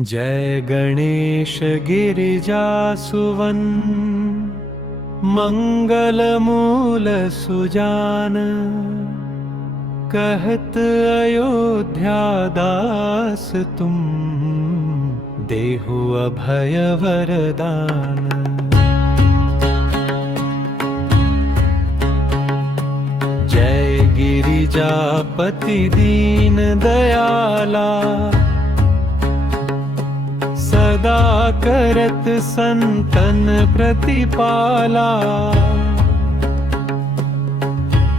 जय गणेश गिरिजासुवन मंगलमूल सुजान। कहत अयोध्या दास तुम देहु अभय वरदान। जय गिरिजापति दीन दयाला, सदा करत संतन प्रतिपाला।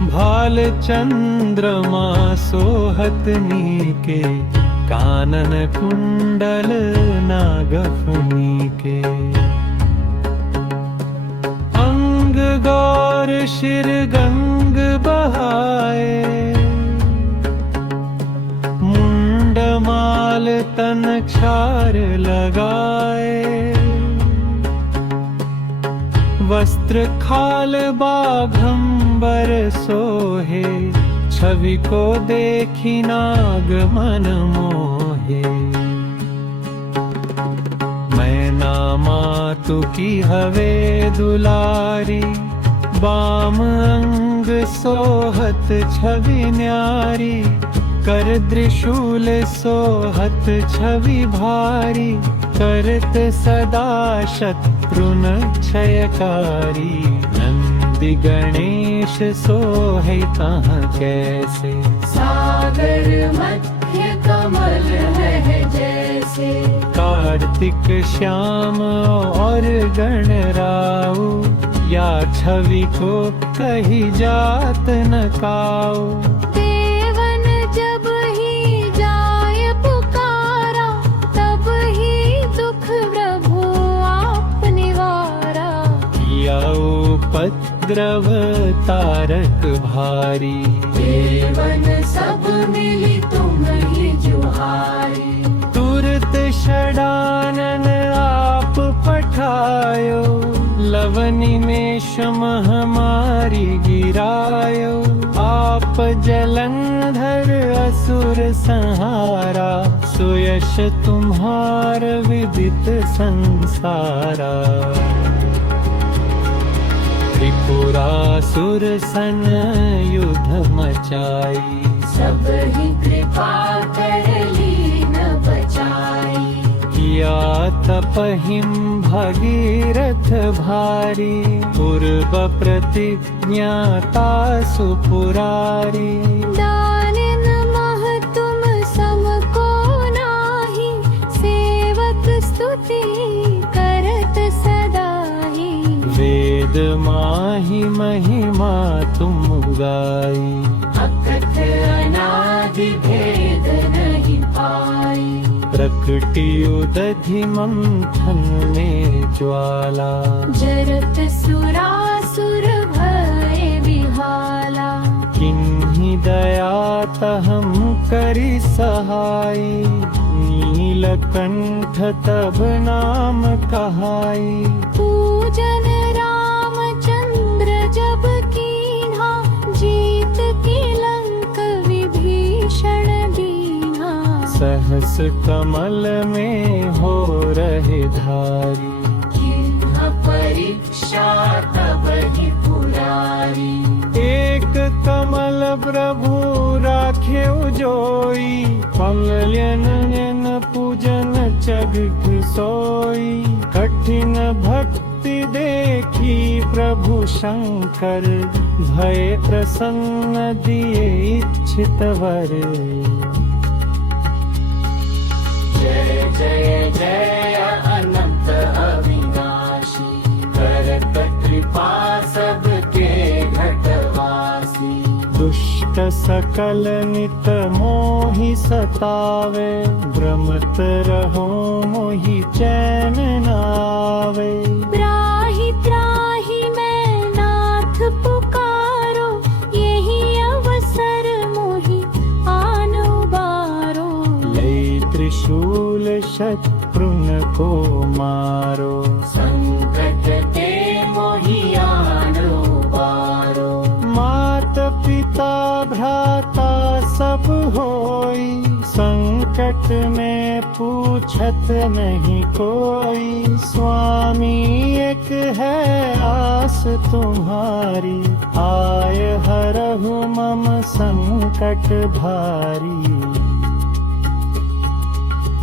भाल चंद्रमा सोहत नीके, कानन कुंडल नागफनी के। अंग गौर शिर गंग बहाए, मुंडमाल तन क्षार लगाए। वस्त्र खाल बाघंबर सोहे, छवि को देखी नाग मन मोहे। मैना मातु की हवे दुलारी, बाम अंग सोहत छवि न्यारी। कर त्रिशूल सोहत छवि भारी, करत सदा शत्रुन क्षयकारी। नंदि गणेश सोहे तहाँ कैसे, सागर मध्य कमल है जैसे। कार्तिक श्याम और गणराऊ, या छवि को कही जात न काऊ। देवन जब ही जाय पुकारा, तब ही दुख प्रभु आप निवारा। किया उपद्रव तारक भारी, देवन सब मिली तुम ही जुहारी। तुरत षडानन आप पठायो, लवनि में हमारी गिरायो। आप जलंधर असुर संहारा, सुयश तुम्हार विदित संसारा। त्रिपुरासुर सन युद्ध मचाई, सब ही कृपा कर लीन बचाई। किया तपहिम भगीरथ भारी, पूर्व प्रतिज्ञाता सुपुरारी। दानिन मह तुम सम को नाही, सेवक स्तुति करत सदाई। वेद माहि महिमा तुम गाई, अकथ अनादि भेद नहीं पाई। प्रकटी उदधि मंथन में ज्वाला, जरत सुरासुर भय विहाला। किन्हीं दया तहम करि सहाई। नीलकंठ तब नाम कहाई, पूजन रामचंद्र जब कीन्हा। जीत की लंक विभीषण दीन्हा। सहस कमल में हो रहे धारी। किन्हा परीक्षा तब ही पुरारी। एक कमल प्रभु राखे जोई, कमलन पूजन जग सोई। कठिन भक्ति देखी प्रभु शंकर, भय प्रसन्न दिए इच्छित वर। जय जय जय अनंत अविनाशी, करत कृपा सबके घटवासी। दुष्ट सकल नित मोहि सतावे, भ्रमत रहो मोहि चैन नावे। त्राहि त्राहि मैं नाथ पुकारो, यही अवसर मोहि आनो बारो। लई त्रिशूल शत्रुन को मारो, संकट ते मोहि आनो बारो। मात पिता भ्राता सब होई, संकट संकट में पूछत नहीं कोई, स्वामी एक है आस तुम्हारी, आय हरहु मम संकट भारी।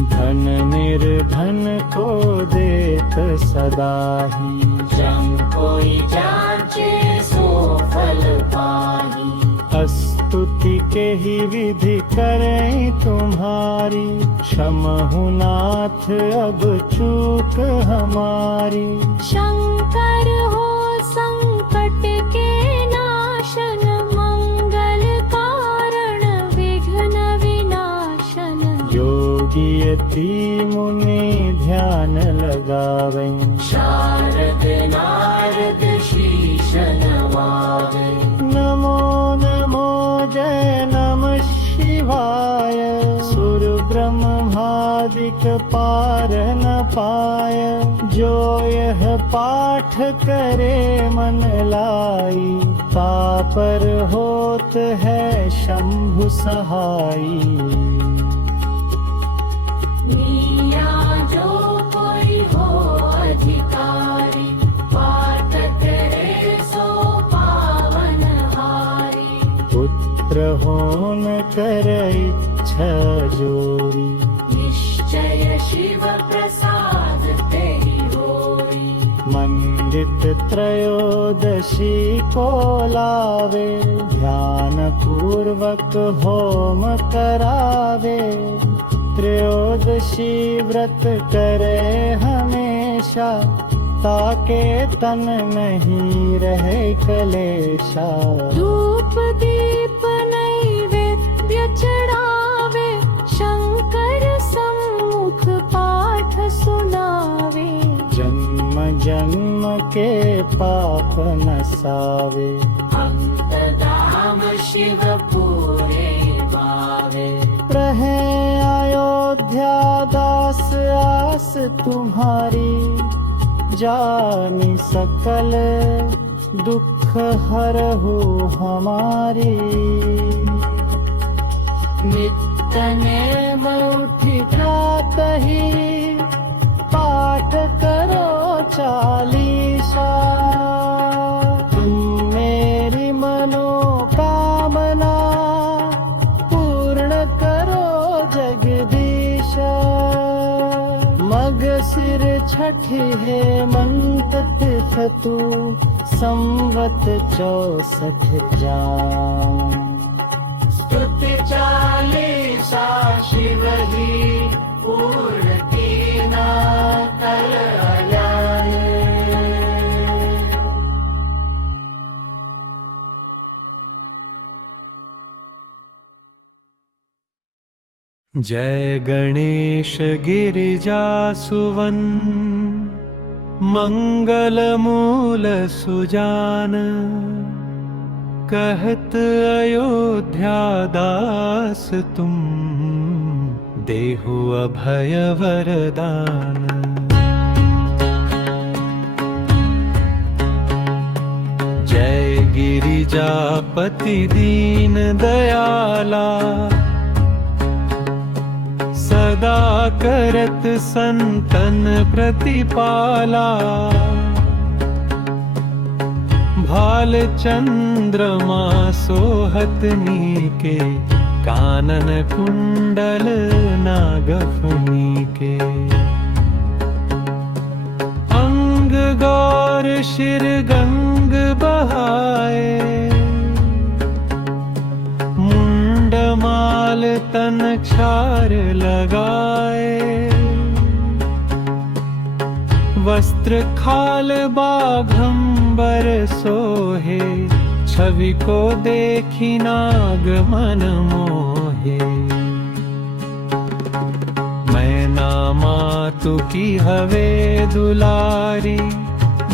धन निर्धन को देत सदा ही, जम कोई जांचे सो फल पाही। स्तुति के ही विधि करें तुम्हारी, क्षमहु नाथ अब चूक हमारी। शंकर हो संकट के नाशन, मंगल कारण विघ्न विनाशन। योगी यति मुनि ध्यान लगावें, शारद नारद शीश नवावे। नमो नमो जय नमः शिवाय, सुर ब्रह्मादिक पार न पाय। जो यह पाठ करे मन लाई, पापर होत है शंभु सहाई। मिया जो कोई हो अधिकारी, पाठ करे सो पावन हारी। पुत्र होन कर इच्छा जोरी, निश्चय शिव प्रसाद तेरी होई। मंडित त्रयोदशी को लावे, ध्यान पूर्वक होम करावे। त्रयोदशी व्रत करे हमेशा, ताके तन नहीं रहे कलेशा। धूप दीप नैवेद्य चढ़ावे, शंकर सम्मुख पाठ सुनावे। जन्म जन्म के पाप नसावे, अंत धाम शिव पूरे पावे। रहे अयोध्या दास आस तुम्हारी, जानी सकल दुख हरहु हमारी। नित्य नेम उठि प्रातहि, पाठ करो चालीसा। तुम मेरी मनोकामना, पूर्ण करो जगदीशा। मग सिर छठी है मंत तिथतु, संवत 64 जान। स्तुति चालीसा शिव ही, पूर्ण कीना कल अयाए। जय गणेश गिरिजासुवन, मंगल मूल सुजान। कहत अयोध्या दास तुम, देहु अभय वरदान। जय गिरिजापति दीन दयाला, सदा करत संतन प्रतिपाला। भाल चंद्रमा सोहत नीके, कानन कुंडल नागफनी के। अंग गौर शिर गंग बहाए, मुंडमाल तन क्षार लगाए। वस्त्र खाल बाघंबर सोहे, छवि को देखी नाग मन मोहे। मैना मातु की हवे दुलारी,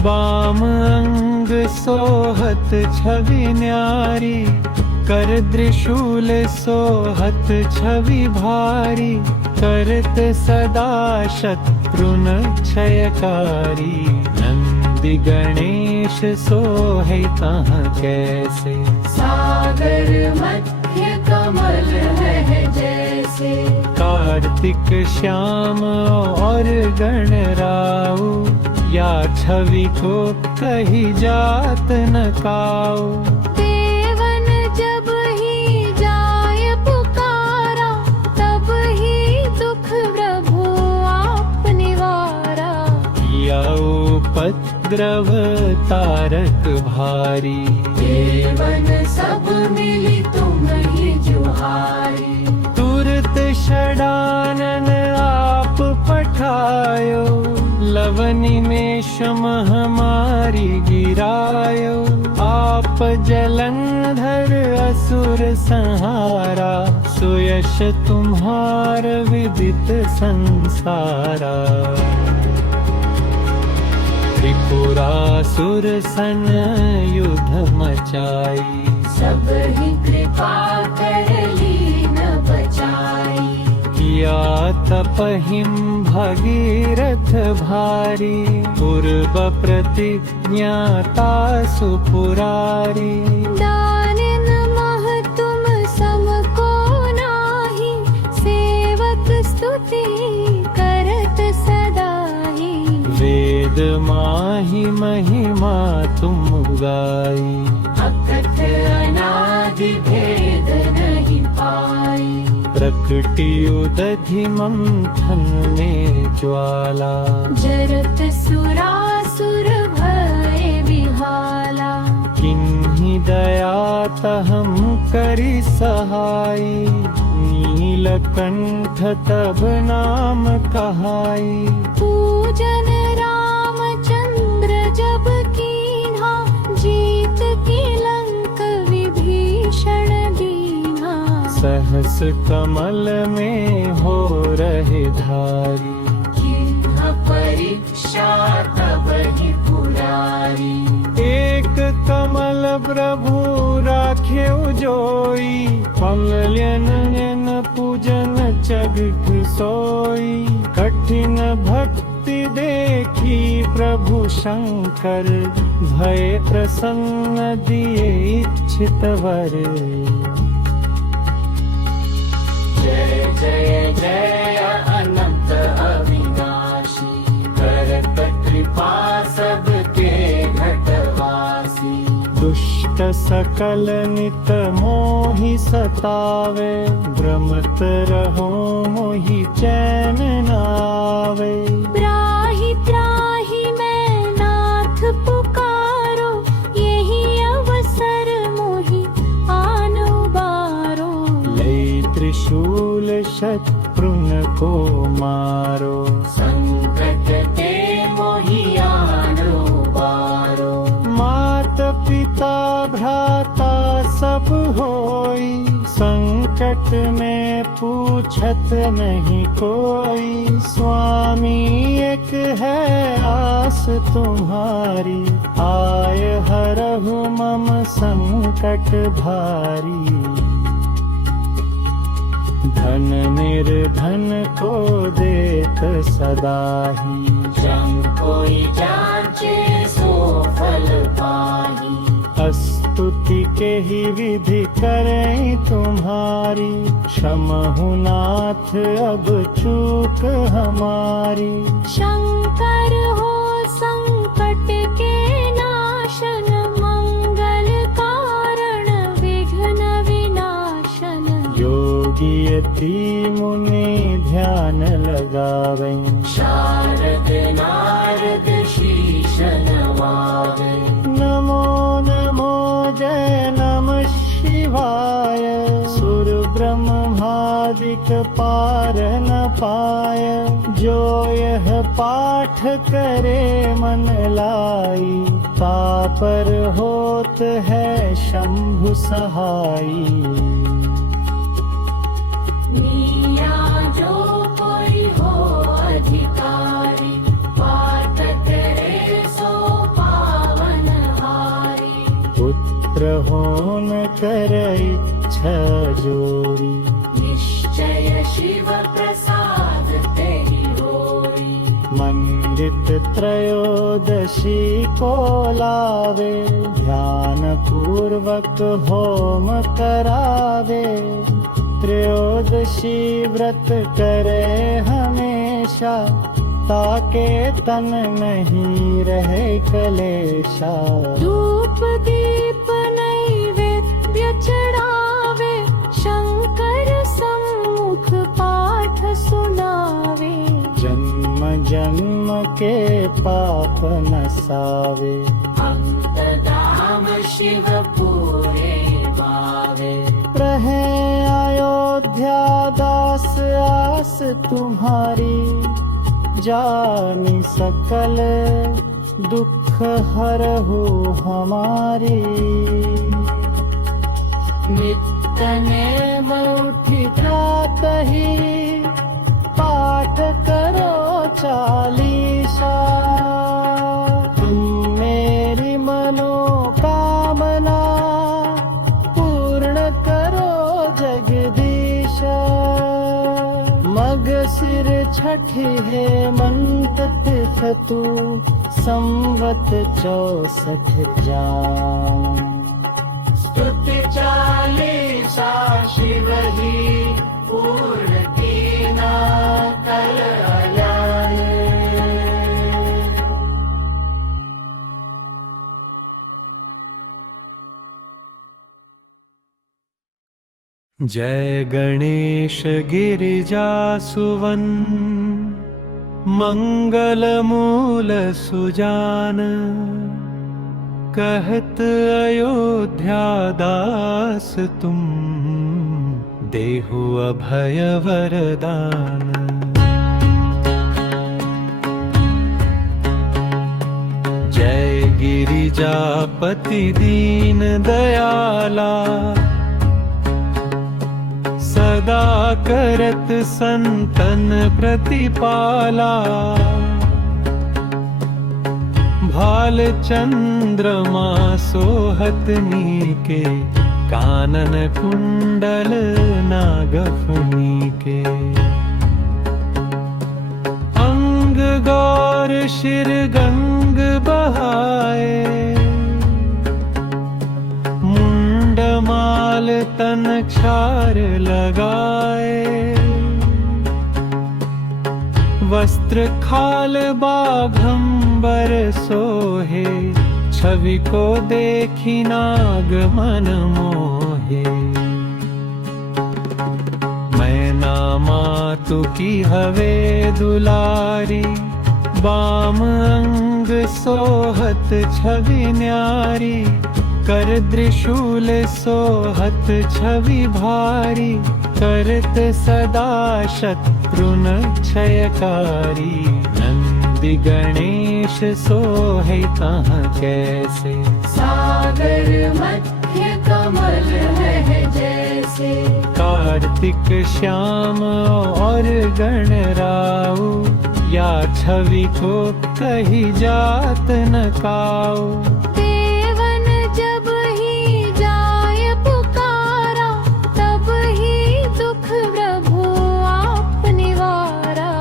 बाम अंग सोहत छवि न्यारी। कर त्रिशूल सोहत छवि भारी, करत सदा शत्रुन क्षयकारी। नंदि गणेश सोहे तहाँ कैसे, सागर मध्य कमल है जैसे। वासे। कार्तिक श्याम और गणराऊ, या छवि को कही जात न काऊ। देवन जब ही जाय पुकारा, तब ही दुख प्रभु आप निवारा। या उपद्रव तारक भारी, देवन सब मिली तुम ही जुहारी। तुरत षडानन आप पठायो, लवनि में शम हमारी गिरायो। आप जलंधर असुर संहारा, सुयश तुम्हार विदित संसारा। त्रिपुरासुर सन युद्ध मचाई, सब ही कृपा कर लीन बचाई। किया तपहिम भगीरथ भारी, पूर्व प्रतिज्ञाता सुपुरारी। दानिन मह तुम सम को नाही, सेवक स्तुति करत सदाई। वेद माहि महिमा तुम गाई, अकथ अनादि भेद नहीं पाई। प्रकटी उदधि मंथन में ज्वाला, जरत सुरासुर भय विहाला। किन्हीं दया तहम करी सहाई, नीलकंठ तब नाम कहाई। पूजन रामचंद्र जब कीन्हा, जीत की लंक विभीषण दीन्हा। सहस कमल में हो रहे धारी, किन्हा परीक्षा तब ही पुरारी। एक कमल प्रभु राखे जोई, कमलन पूजन जग सोई। कठिन भक्ति देखी प्रभु शंकर, भय प्रसन्न दिए इच्छित वर। जय जय जय अनंत अविनाशी, करत कृपा सबके घटवासी। दुष्ट सकल नित मोहि सतावे, भ्रमत रहो मोहि चैन नावे। त्राहि त्राहि मैं नाथ पुकारो, यही अवसर मोहि आनो बारो। लई त्रिशूल शत्रुन को मारो, संकट ते मोहि आनो बारो। मात पिता भ्राता सब होई, संकट में पूछत नहीं कोई। स्वामी एक है आस तुम्हारी, आय हरहु मम संकट भारी। धन निर्धन को देत सदाही, जम कोई जांचे सो फल पाही। स्तुति के ही विधि करें तुम्हारी, क्षमहु नाथ अब चूक हमारी। शंकर हो संकट के नाशन, मंगल कारण विघ्न विनाशन। योगी यति मुनि ध्यान लगावें, शारद नारद शीश नवावें। नमो नमो जय नमः शिवाय, सुर ब्रह्मादिक पार न पाय। जो यह पाठ करे मन लाई, पापर होत है शंभु सहाई। मिया जो कोई हो अधिकारी, पाठ करे सो पावन हारी। पुत्र होन कर इच्छा जोरी, निश्चय शिव प्रसाद तेरी होई। मंडित त्रयोदशी को लावे, ध्यान पूर्वक होम करावे। त्रयोदशी व्रत करे हमेशा, ताके तन नहीं रहे कलेशा। धूप दीप नैवेद्य चढ़ावे, शंकर सम्मुख पाठ सुनावे। जन्म जन्म के पाप नसावे, अंतधाम शिव पूरे पावे। रहे अयोध्या दास आस तुम्हारी, जानी सकल दुख हरहु हमारी। नित्य नेम उठी प्रातहि, पाठ करो चालीसा। तुम मेरी मनोकामना, पूर्ण करो जगदीशा। मग सिर छठी हेमंत तिथ तू, संवत 64 जान। स्तुति चालीसा शिव ही, पूर्ण कीना कल अयान। जय गणेश गिरिजासुवन, मंगल मूल सुजान। कहत अयोध्या दास तुम, देहु अभय वरदान। जय गिरिजापति दीन दयाला, सदा करत संतन प्रतिपाला। भाल चंद्रमा सोहत नीके, कानन कुंडल नागफनी के। अंग गौर शिर गंग बहाए, मुंडमाल तन क्षार लगाए। वस्त्र खाल बाघंबर सोहे, छवि को देखी नाग मन मोहे। मैना मातु की हवे दुलारी, बाम अंग सोहत छवि न्यारी। कर त्रिशूल सोहत छवि भारी, करत सदा शत्रुन क्षयकारी। नंदि गणेश सोहे तहाँ कैसे, सागर मध्य कमल है जैसे। कार्तिक श्याम और गणराऊ, या छवि को कही जात न काऊ। देवन जब ही जाय पुकारा, तब ही दुख प्रभु आप निवारा।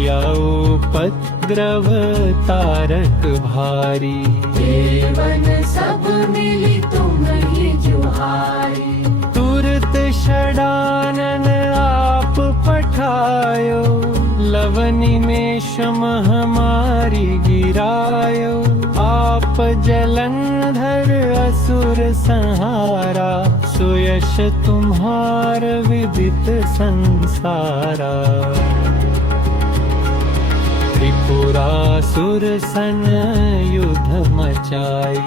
या उपद्रव तारक भारी, देवन सब मिली तुम ही जुहारी। तुरत षडानन आप पठायो, लवनि में शम हमारी गिरायो। आप जलंधर असुर संहारा, सुयश तुम्हार विदित संसारा। त्रिपुरासुर सन युद्ध मचाई,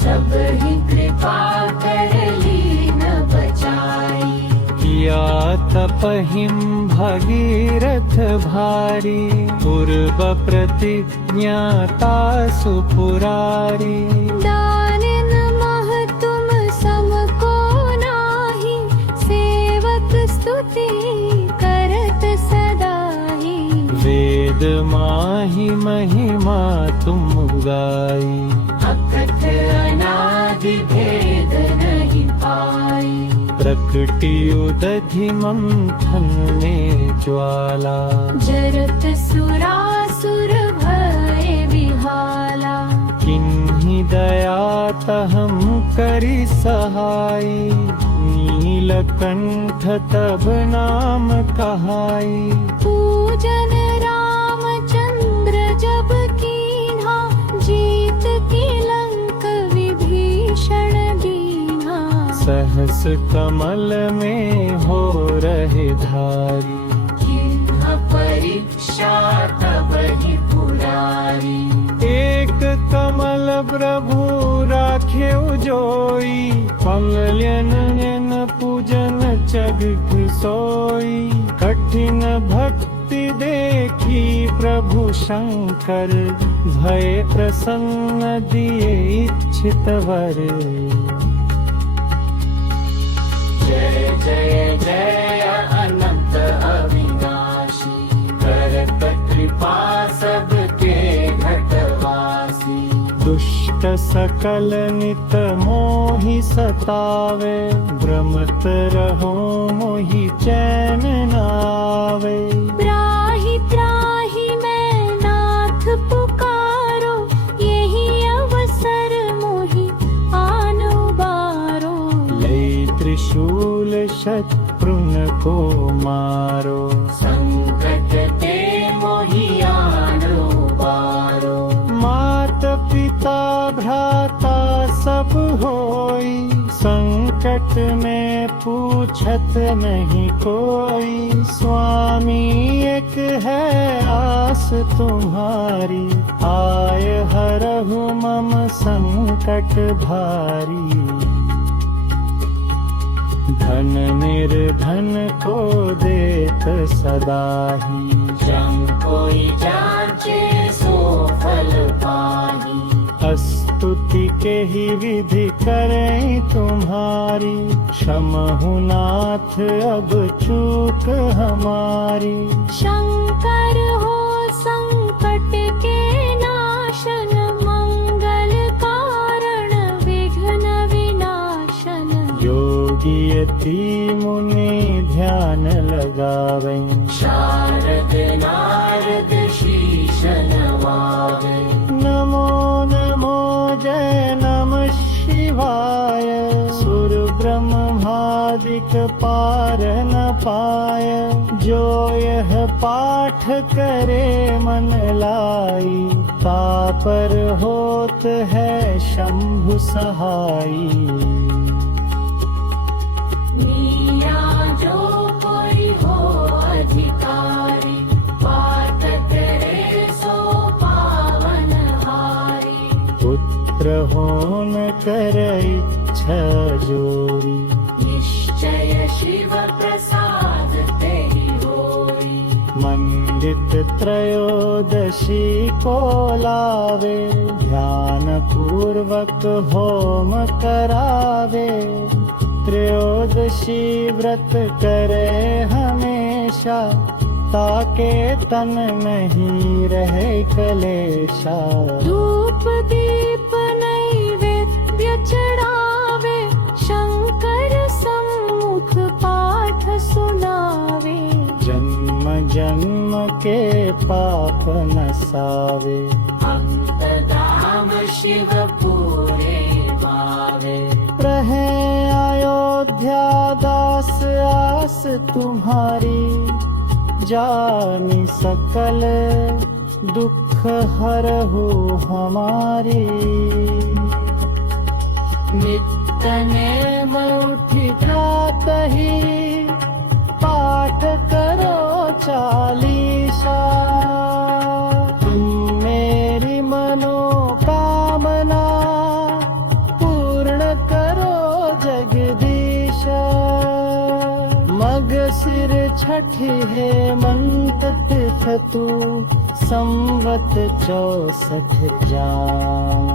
सब ही कृपा कर लीन बचाई। किया तपहिम भगीरथ भारी, पूर्व प्रतिज्ञाता सुपुरारी। दानिन मह तुम सम को नाही, सेवक स्तुति करत सदाई। वेद माहि महिमा तुम गाई, अकथ अनादि भेद नहीं पाई। प्रकटी उदधि मंथन में ज्वाला, जरत सुरासुर भय विहाला। किन्हीं दया तहम करी सहाय, नील नीलकंठ तब नाम कहाई। पूजन रामचंद्र जब कीन्हा, जीत की लंक विभीषण दीन्हा। सहस कमल में हो रहे धारी, किन्ह परीक्षा तब ही पुरारी। एक कमल प्रभु राखे जोई, पंगल्यन पूजन जग की सोई। कठिन भक्ति देखी प्रभु शंकर, भय प्रसन्न दिए इच्छित वर। जय जय जय अनंत अविनाशी, करत कृपा सबके घटवासी। दुष्ट सकल नित मोहि सतावे, भ्रमत रहो मोहि चैन नावे। त्राहि त्राहि मैं नाथ पुकारो, यही अवसर मोहि आन उबारो। लई त्रिशूल शत्रुन को मारो, संकट ते मोहि आन उबारो। मात पिता भ्राता सब होई, संकट में पूछत नहीं कोई। स्वामी एक है आस तुम्हारी, आय हरहु मम संकट भारी। धन निर्धन को देत सदाही, जम कोई जांचे सो फल पाही। स्तुति के ही विधि करें तुम्हारी, क्षमहु नाथ अब चूक हमारी। शंकर हो संकट के नाशन, मंगल कारण विघ्न विनाशन। योगी यति मुनि ध्यान लगावें, शारद नारद शीश नवावे। नमो नमो जय नमः शिवाय। सुर ब्रह्मादिक पार न पाय, जो यह पाठ करे मन लाई। पापर होत है शंभु सहाई। मीरा जो कोई हो अधिकारी, पाठ करे सो पावन हारी। पुत्र होन कर इच्छा जोरी, निश्चय शिव प्रसाद तेहि होई। मंडित त्रयोदशी को लावे, ध्यान पूर्वक होम करावे। त्रयोदशी व्रत करे हमेशा, ताके तन नहीं रहे कलेशा। धूप दीप नैवेद्य चढ़ावे, शंकर सम्मुख पाठ सुनावे। जन्म जन्म के पाप नसावे, अंत धाम शिव पूरे पावे। रहे अयोध्या दास आस तुम्हारी, जानी सकल दुख हरहु हमारी। नित्य नेम उठि प्रातहि, पाठ करो चालीसा। तुम मेरी मनोकामना, पूर्ण करो जगदीशा। मग सिर छठी हेमंत तिथ तू, संवत 64 जान।